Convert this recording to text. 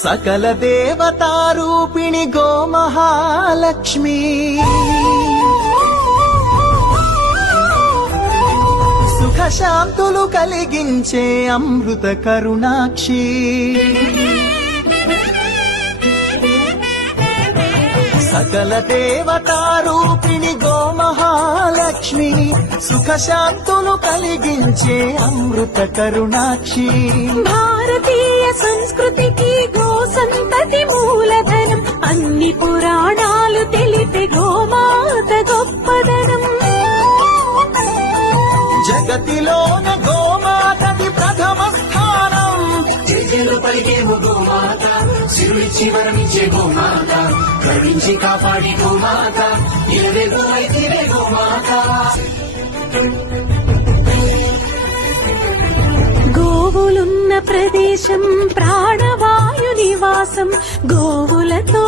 సకల దేవతారూపిణి గోమహాలక్ష్మి సుఖ శాంతులు కలిగించే అమృత కరుణాక్షి సకల దేవతారూపిణి గోమహాలక్ష్మి సుఖ శాంతులు కలిగించే అమృత కరుణాక్షి భారతీయ సంస్కృతికి గో సంతతి మూలధనం అన్ని పురాణాలు తెలిపే గోమాత గొప్పదనం జగతిలోన గోమాతది ప్రథమ స్థానం జయలు పలికేమో గోమాత సిరులిచ్చి వరమిచ్చే గోమాత కరుణించి కాపాడి గోమాత ఇలవేగో అయితే గోమాత గోవులున్న ప్రదేశం ప్రాణవాయు నివాసం గోవులతో